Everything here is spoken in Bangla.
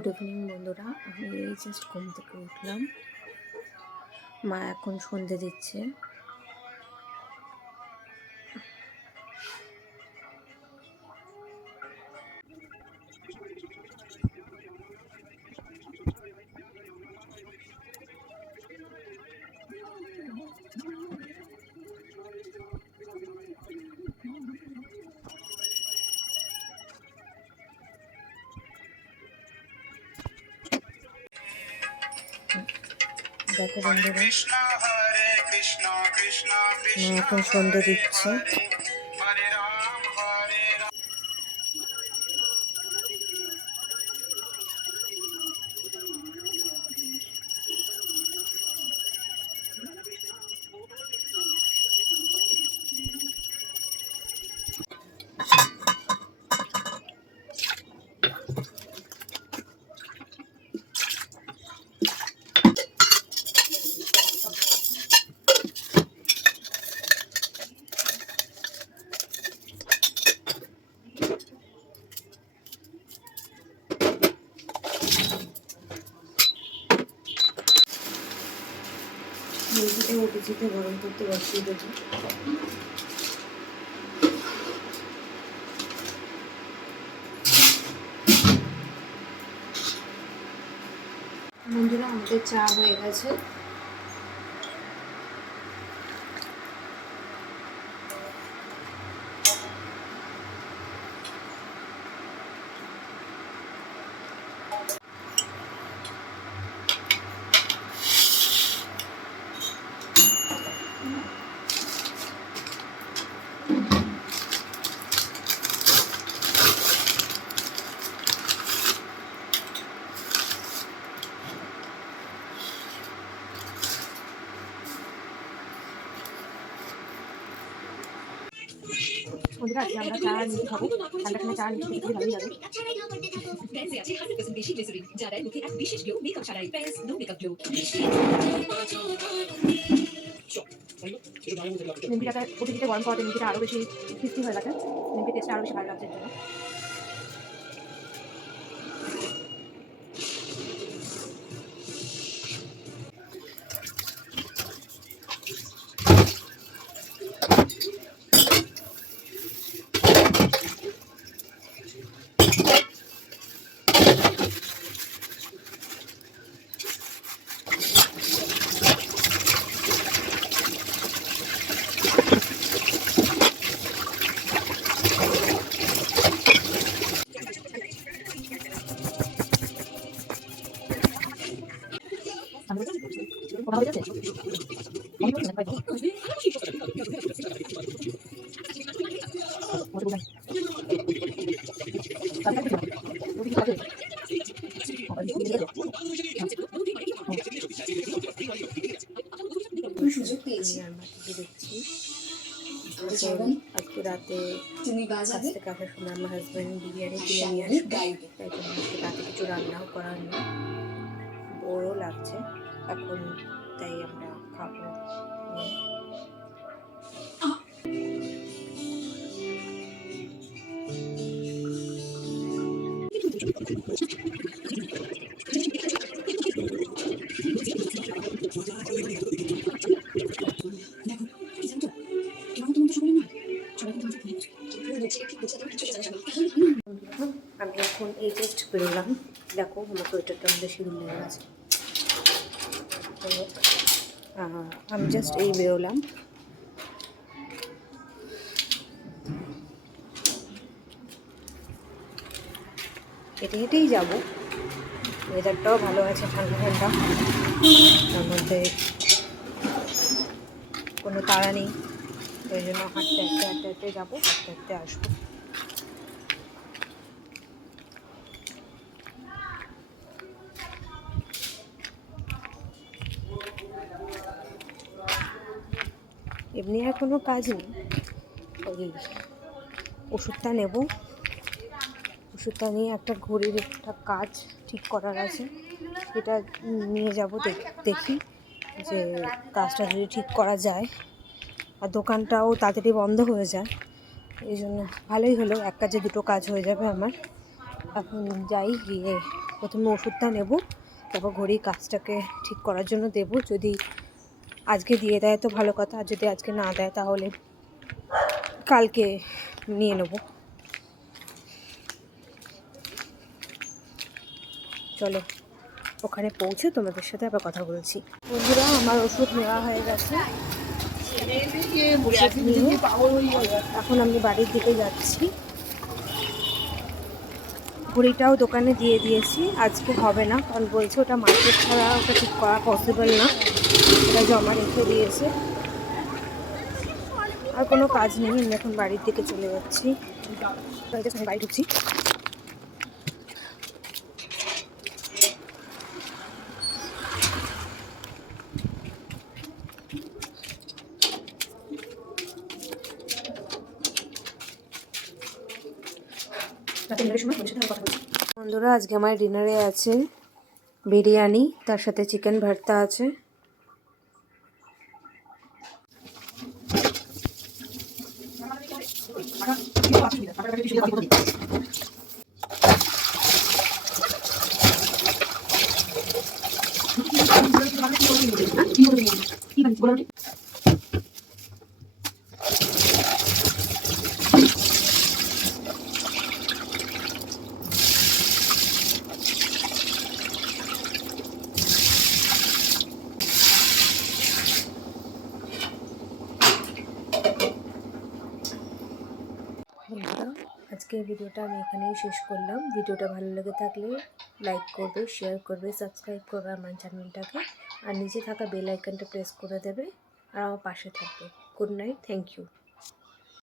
গুড ইভিনিং বন্ধুরা, আমি এই জাস্ট ঘুম থেকে উঠলাম। মা এখন সন্ধে দিচ্ছে। দেখো বন্ধুরা, মা এখন সন্ধে দিচ্ছে। মুরগিটা ওটিজিতে গরম করতে বসিয়ে দেবো। বন্ধুরা, আমাদের চা হয়ে গেছে। বন্ধুরা, আজকে আমরা চা নিয়ে খাবো। ঠান্ডা চা নিয়ে খেতে ভালোই লাগে। নিমকিটাকে প্রতিদিকে গরম করাতে নিমকিটা আরও বেশি ক্রিস্পি হয়ে গেছে। নিমকি টেস্টটা আরও বেশি ভালো লাগছে এর জন্য। আজকে রাতে কাছ থেকে আসার সময় আমার হাজব্যান্ড বিরিয়ানি কিনে নিয়ে আসবে, তাই জন্য আজকে রাতে কিছু রান্নাও করার নেই। বোরও লাগছে এখন, তাই আমরা খাবো। আমি এখন এই জাস্ট বেরোলাম। দেখো আমার সোয়েটারটা আমাদের সিঁড়ি হয়ে গেছে। আমি জাস্ট এই বেরোলাম। হেঁটে হেঁটেই যাবো। ওয়েদারটাও ভালো আছে, ঠান্ডা ঠান্ডা, তার মধ্যে কোনো তাড়া নেই। ওই জন্য হাঁটতে হাঁটতে হাঁটতে হাঁটতে যাবো, হাঁটতে হাঁটতে আসবো। এমনি আর কোনো কাজ নেই, ওই ওষুধটা নেব। ওষুধটা নিয়ে একটা ঘড়ির একটা কাজ ঠিক করার আছে, সেটা নিয়ে যাব। দেখি যে কাজটা যদি ঠিক করা যায়, আর দোকানটাও তাড়াতাড়ি বন্ধ হয়ে যায়। এই জন্য ভালোই হলো, এক কাজে দুটো কাজ হয়ে যাবে আমার। এখন যাই, গিয়ে প্রথমে ওষুধটা নেব, তারপর ঘড়ির কাজটাকে ঠিক করার জন্য দেব। যদি আজকে দিয়ে দেয় তো ভালো কথা, আর যদি আজকে না দেয় তাহলে কালকে নিয়ে নেব। চলো ওখানে পৌঁছে তোমাদের সাথে আবার কথা বলছি। বন্ধুরা, আমার ওষুধ নেওয়া হয়ে গেছে, এখন আমি বাড়ির দিকে যাচ্ছি। ঘড়িটাও দোকানে দিয়ে দিয়েছি, আজকে হবে না, কারণ বলছে ওটা মার্কেট ছাড়া ওটা ঠিক করা পসিবল না, ওটা জমা রেখে দিয়েছে। আর কোনো কাজ নেই, আমি এখন বাড়ির দিকে চলে যাচ্ছি। আমি বাড়ি ঢুকছি। বন্ধুরা, আজকে আমার ডিনারে আছে বিরিয়ানি, তার সাথে চিকেন ভর্তা আছে। বন্ধুরা, আজকের ভিডিওটা আমি এখানেই শেষ করলাম। ভিডিওটা ভালো লেগে থাকলে লাইক করবে, শেয়ার করবে, সাবস্ক্রাইব করবে আমার চ্যানেলটাকে, আর নিচে থাকা বেল আইকনটা প্রেস করে দেবে আর আমার পাশে থাকবে। Good night, thank you.